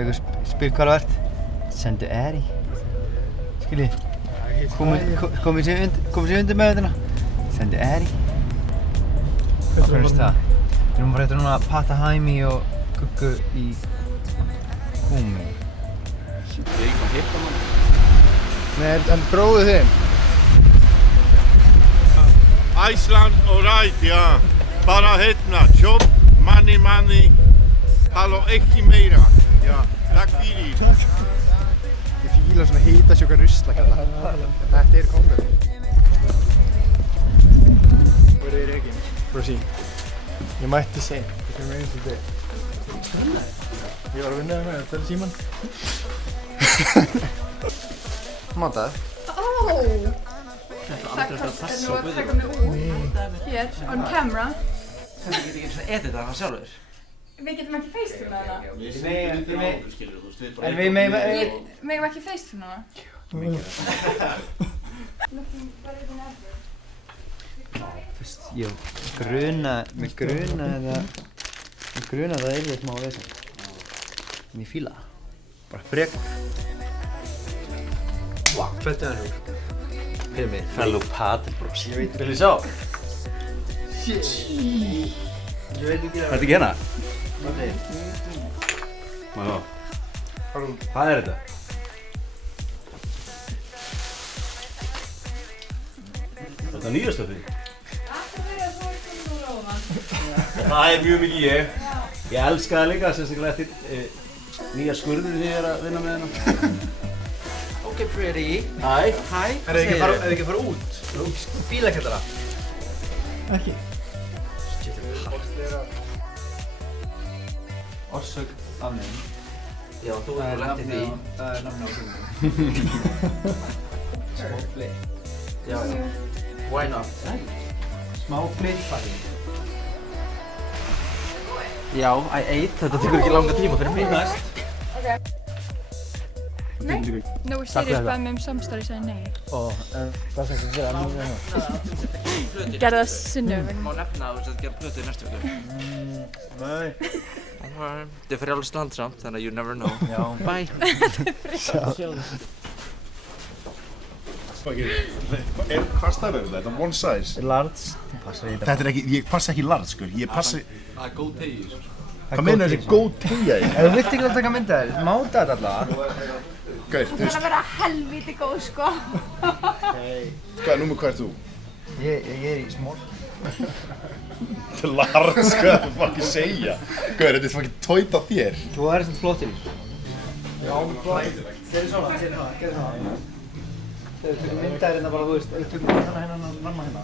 ef ykkur spyr hvað þú ert, sendu Eri. Skiljið? Komið sér undir með þetta. Sendu Eri. Hvað finnst það? Við erum bara núna að Pata Haimi og Guggu í Gúmi. Ég er ekki að hitta mann. Nei, en bróðið þinn? Iceland alright, já. Bara hérna, jobb, money, halló ekki meira. Já, takk fyrir. Ég fíla svona hitasjóka ruslakalla. Þetta er komið. Hvor er Regin? Brosí. Ég mætti seint. Þetta er með eins og þig. Ég var að vinna með þetta síman. Mataði. Það kostar nú að taka mig út hér, on camera. Þú getur ekki svona etið það sjálfur. Við getum ekki FaceTime hana. En við megum ekki FaceTime hana. Fyrst, ég grunaði það yrði smá vesen. En ég fíla það. Bara frekar. Wow, þetta er nú. Fyrir mig, fellow paddle bros. Ég veit. Vil ég sjá? Shit. Ég veit ekki Þetta ekki hérna? Nei. Hvað er þetta? Þetta er nýjasta því? Alltaf verið að svo er komið úr ofan. Það er mjög mikið ég. Ég elska það líka, sérstaklega eftir nýja skurður sem ég er að vinna með hérna. Ok, pretty. Hæ. Hæ. Er þið ekki að fara út? Bílakendara. Ekki. Shit, þetta er hart. Orsök afnefn. Já, þú er lent í því. Það er nafni á filminu. Smá flipp. Já. Why not? Smá flippari. Já, I ate. Þetta tekur ekki langa tíma fyrir mig. Næst. Nei. Nói Sirius bæði mig samstarf, ég sagði nei. Hvað sagði þér að nú hérna? Gerði það sinnum. Má nefna að þú gera plötu í næstu viku. Nei. Þetta er frjálst land samt, þannig að you never know. Já. Bye. Hvað stærð er þetta? Þetta er one size. Large. Þetta er ekki, ég passa ekki large, sko. Ég passa... Það er góð tegi, sko. Hvað meina þessi góð tegja í? Ef þú vilt ekki að taka mynda þér, máta þetta allavega. Gauð, þú Það veist, að vera helvíti góð, sko. hvað, númer hvað ert þú? Ég er í smól. Þetta er large, sko, það er fucking segja. Gauð, þetta er fucking tóit á þér. Þú er svona flottir í. Já, hvað? Gerðu svona. Þegar þú tökum myndaðir hérna bara, þú veist, ef þú tökum hérna ramma hérna.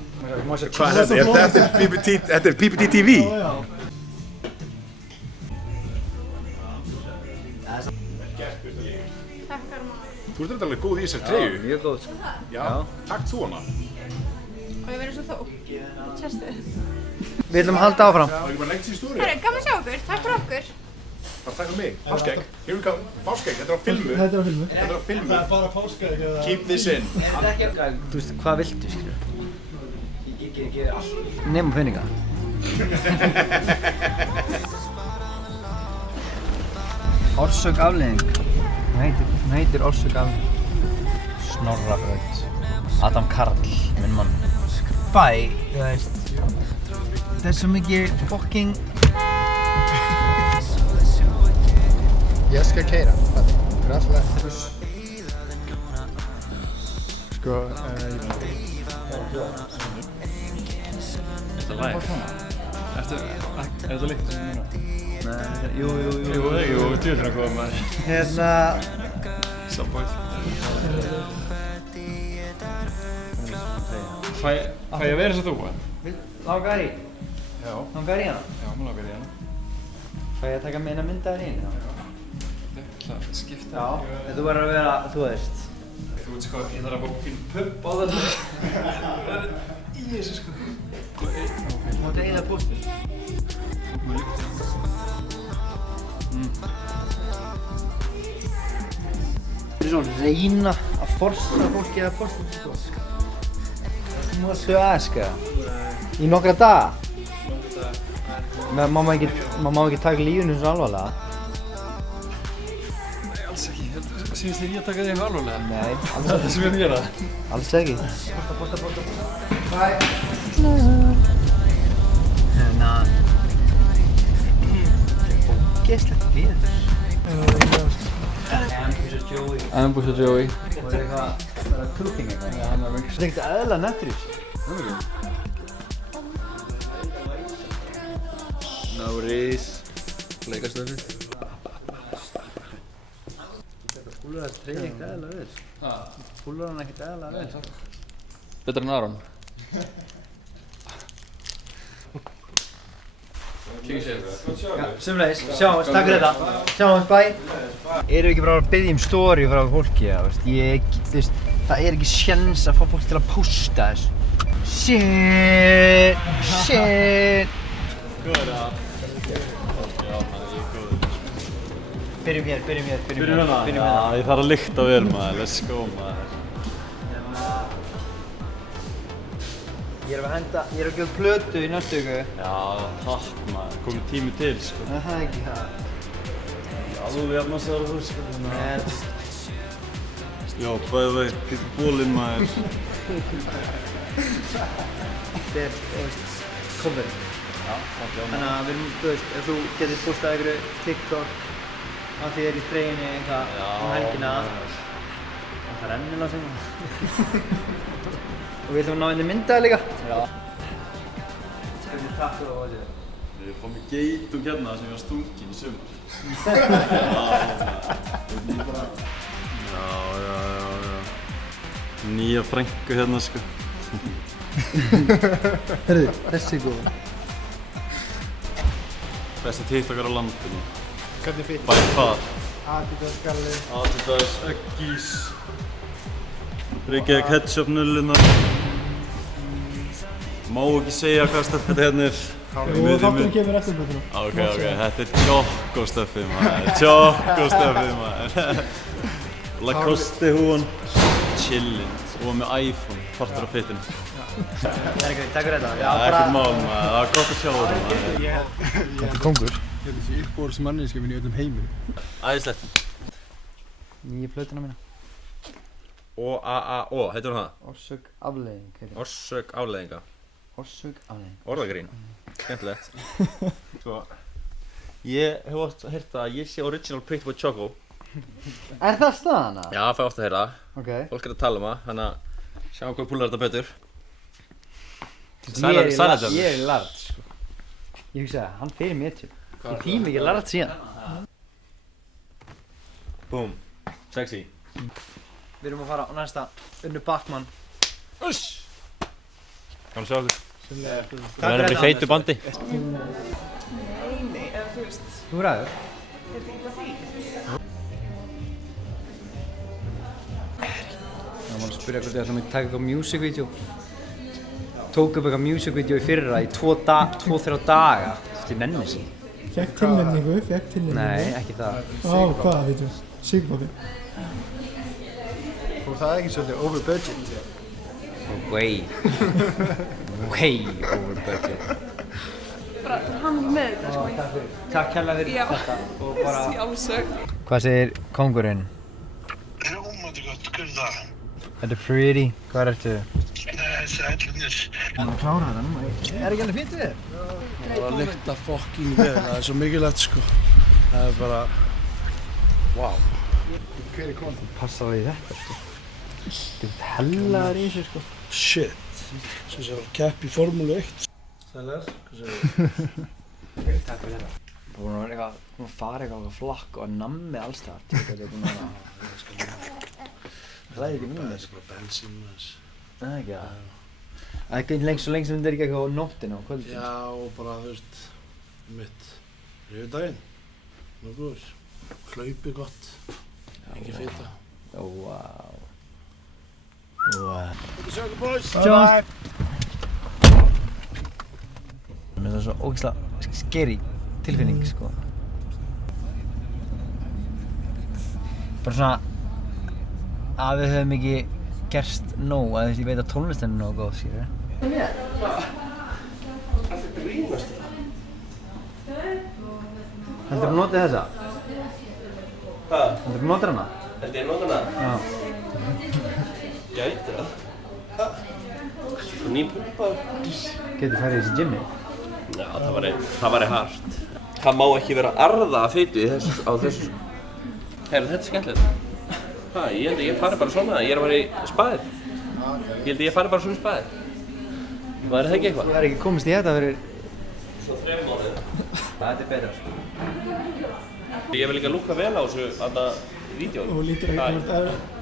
Hvað er þetta? Þetta er PPT TV? Já. Takkar maður. Þú ert alveg góð í þessari treyju. Mjög góð, sko. Já. Takk þú hana. Og ég verið svo þú. Tjestið. Við ætlum að halda áfram. Það er ekki bara lengt í stúri. Herru, gaman að sjá okkur. Takk fyrir okkur. Bara takk fyrir mig. Páskegg. Here we go. Páskegg. Þetta er á filmu. Þetta er á filmu. Þetta er á filmu. Það er bara páskaegg eða... Keep this in. Þú veist, hvað viltu, skilur? Ég ger allt. Nema peninga. Orsök afleiðing. Hún heitir Orsök afleiðing. Snorrabraut. Adam Karl, minn mann. Bæ, þú veist. Það er svo mikið fucking... Ég skal keyra. Græslega. Sko, Þetta er læg. Er þetta líkt sem núna? Nei, jú. Jú, djúðurinn að koma maður. Hérna... Subboys. Fæ ég að vera eins og þú, Langar í? Já. Langar í hana? Já, mér langar í hana. Fæ ég að taka með eina myndaðir í hana? Ég ætla að skipta. Já. Þú verður að vera, þú veist. Þú veit sko, ég þarf að fá pínu pubb á þetta. Það er í þessu sko. Þú mátt eiginlega bústið. Þú er svona að reyna að forsa fólki að posta sko. Þú mátt þau aðeska. Í nokkra daga. Má maður ekki taka lífinu svo alvarlega. Sýnist þér ég að taka þig eitthvað alvarlega? Nei, Það sem ég er að gera. alls ekki. Bye. Hérna... Ógeðslegt veður. Ambush og Joey. Og er eitthvað cooking eitthvað. Já, hann er Það er ekkert eðla nettur í þessu. Náris. Leikastöfi. Púlar þessi treyja ekkert eðla vel. Púlar hann ekkert eðla vel. Betur en Aron. Sumleiðis, sjáumst, takk fyrir þetta. Sjáumst, bye. Erum við ekki bara að biðja story frá fólki, þú veist, það er ekki séns að fá fólk til að posta þessu. Shit. Góður að. Byrjum hér. Byrjum hérna? Já, ég þarf að lykta vel maður, let's go maður. Ég er að gefa plötu í næstu viku. Já, takk maður, komið tími til sko. Nei, það er ekki það. Já, þú jafnast það þú sko. Nei. Já, bæði vei, getur bólinn maður. Þetta er, þú veist, cover. Já, takk já maður. Þannig að við erum, þú veist, ef þú getur postað einhverju TikTok af því þið er í treyjunni eitthvað helgina. Það er ennilega sem það. Og við ætlum að ná henni myndaði líka. Já. Hvernig takk þú það Óli? Við fáum í geitum hérna sem ég var stungin í sumar. Já. Nýja frænku hérna sko. Herðu, þessi er góð. Besti TikTokar á landinu. Hvernig fyrir? By far. Adidas galli. Adidas, Uggis. Reykjavík Ketchup nullunar. Má ekki segja hvað stöffið hérna er. Jú, þátturinn kemur eftir þetta. Ok, þetta er Choco-stöffið maður. Choco-stöffið maður. Lacoste húan. Chillin. Og með iPhone, partur á fitinu. Það er ekki, takk fyrir þetta. Já, ekkert mál maður, það var gott að sjá þetta maður. Þetta er kongur. Þetta er þessi uppbóðs manninskjöfin í öllum heiminum. Æðislegt. Nýju plötuna mína. O-A-A-O, heitir hún það? Orsök afleiðing heitir það. Orsök afleiðinga. Orsök afleiðing. Orðagrín. Skemmtilegt. Svo, ég hef oft heyrt að ég sé original Pretty Boy Choco. Er það staðan það? Já, það fæ ofta að heyra það. Ok. Fólk er að tala um það, þannig að sjáum hvað púlar þetta betur. Ég er í lart, sko. Ég hugsa að hann fyrir mér til. Ég tími ekki lart síðan. Búm. Sexy. Við erum að fara á næsta Unnu Backmann. Uss! Kannu sjá okkur. Takk Það verður bara í feitu bandi. Nei, eða þú veist, Þú ræður. er þetta ekki bara fínt? Það var að spyrja hvort ég ætlum að taka eitthvað music video. Tók upp eitthvað music video í fyrra í 2-3 daga. Þetta er nenni sig. Fekk tilnefningu. Nei, ekki það. Á, hvað veitum við? Sigurpáfi. Og það er ekki svolítið over budget. Way over budget. Bara til hann með þetta, sko. Takk hérlega fyrir Já. þetta og bara... Sjálfsög. Hvað segir kóngurinn? Rúmandi gott, hvernig það? Þetta er pretty. Hvað ertu? Nei, sætlunir. Ég að klára þetta núna. Er ekki alveg fínt við þér? Bara að lykta fucking vel, það er svo mikilvægt sko. Það er bara... Wow. Hver er konum? Þú passar við þetta, sko. Þú ert hellaður í þessu, sko. Shit. Svo sem var kepp í Formúlu 1. Sælar, hvað segir þú? Takk fyrir þetta. Búin að vera eitthvað, búin að fara eitthvað flakk og nammi alls þar. Þetta er búin að vera... Það er ekki núna. Það er bara bensín með þess. Það er ekki það. Það er ekki lengst og lengst sem þetta er ekki eitthvað á nóttina og kvöldin. Já, og bara þú veist, mitt rifdaginn. Nú góður. Hlaupi gott. Ekki fita. Ó, wow. Wow. Sjá okkur boys! Sjáumst! Mér finnst það svo ógeðslega scary tilfinning, sko. Bara svona að við höfum ekki gerst nóg, að ég veit að tónlistin er nóg góð, skilur. Þetta grínast það. Heldur þú að nota þessa? Hvað? Heldur þú að nota hana? Held ég nota hana? Já. Gæti það. Svo nýpumpaður. Getur farið í þessi gymmi? Já, það væri hart. Það má ekki vera arða að fitu á þessu. Heyrðu, þetta er skemmtilegt. Ég held að ég fari bara svona, ég er að fara í spaðið. Ég held að ég fari bara svona í spaðið. Væri það ekki eitthvað? Það er ekki komist í þetta fyrir... Svo 3 mánuði. Það er betra sko. Ég vil líka lúkka vel á þessu þarna vídeónu. Þú lítur ekki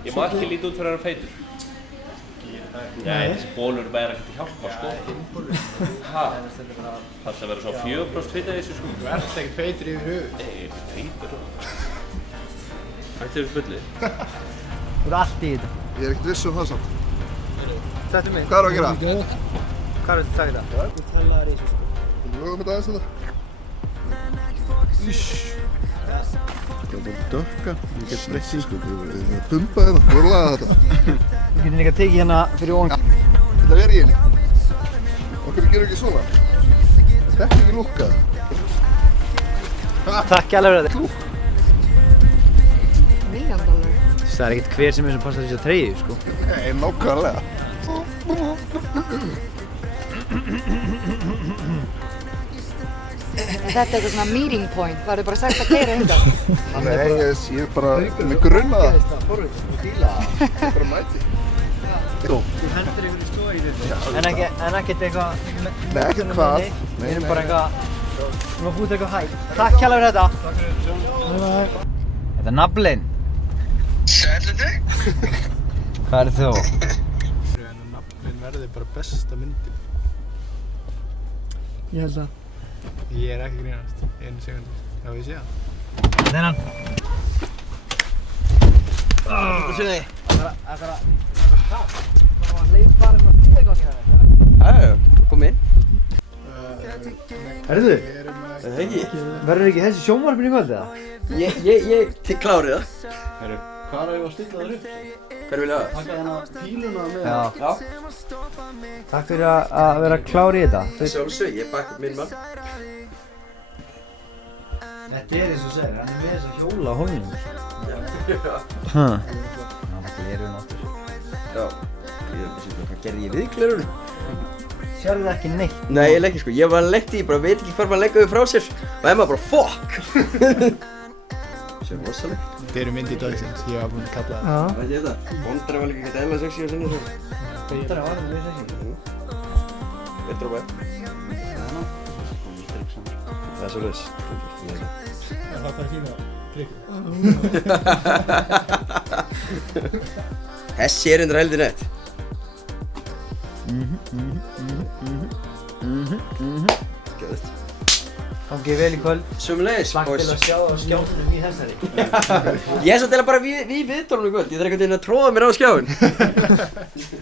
Ég má ekki líta út fyrir að vera feitur. Nei, þessi bólur væri ekkert að hjálpa sko. Það ætti að vera svo 4% fita í þessu sko. Þú ert ekkert feitur yfir höfuð. Nei, ég er feitur. Ætti þér spullið? Þú ert allt í þetta. Ég er ekkert viss það samt. Þetta er mig. Hvað að gera? Hvað er þetta að taka þetta? Þú talaðir í þessu sko. Þú lögum þetta aðeins þetta. Það er bara dökka. Ég get breytt í sko. Við erum að pumpa hérna. Þú erum að laga þetta. Þú getur líka tekið hérna fyrir ofan. Þetta er í henni. Okkur gerum ekki svona. Þetta er ekki lúkkað. Takk alveg fyrir þetta. $1,000,000. Það er ekkert hver sem er sem passar þessi að treyju sko. Nei, nákvæmlega. Þetta er eitthvað svona meeting point, það er bara sagt að keyra hingað. Nei, ég er bara með grunnaða. Það er bara mæti. Þú hendur ykkur í stói í þetta. En ekkert eitthvað... Nei, ekkert hvað. Við erum bara eitthvað... Við erum að búta eitthvað hægt. Takk kjærlega fyrir þetta. Takk fyrir. Þetta er naflinn. Sæluðu? Hvað er þú? Nafnin verði bara besta myndin. Ég held að. Ég er ekki grínast. 1 sekúndur. Já, ég sé það. Þetta er hann. Þetta sé þig. Það var leifbarinn og stíðagangina þetta. Já, kom inn. Herðu? Það er ekki. Verður ekki þessi sjónvarpinn í kvöld eða? Ég klárið það. Herru, hvað er ég að stilla þér upp? Hver vil það? Taka hérna píluna með... Já. Takk fyrir að vera klár í þetta. Sjálfsög, ég bakk upp minn mann. Þetta er eins og segir, hann er með þess að hjóla á hóðinu. Já. Það er glerun áttur. Já. Ég er bara síðan, hvað gerði ég við glerunum? Sérðu það ekki neitt? Nei, ég legg ekki sko. Ég var að leggja í, bara veit ekki hvað maður legga þau frá sér. Og Emma bara, fuck! Sér rosalega. Þetta eru myndi dagsins, ég var búinn að kalla það. Já. Hvað er þetta? Bondra var líka ekkert eðla sexy og sinni og svona. Bondra var mjög sexy. Betur og bæ. Það er svo laus. Það var bara sína trikk. Hessi er undir heldur nett. Gæðist. Gangið vel í kvöld. Sömulegis. Slagt til að sjá á skjánum í þessari. Ég er samt eða bara við viðtólum í kvöld. Ég þarf einhvern veginn að tróða mér á skjáin.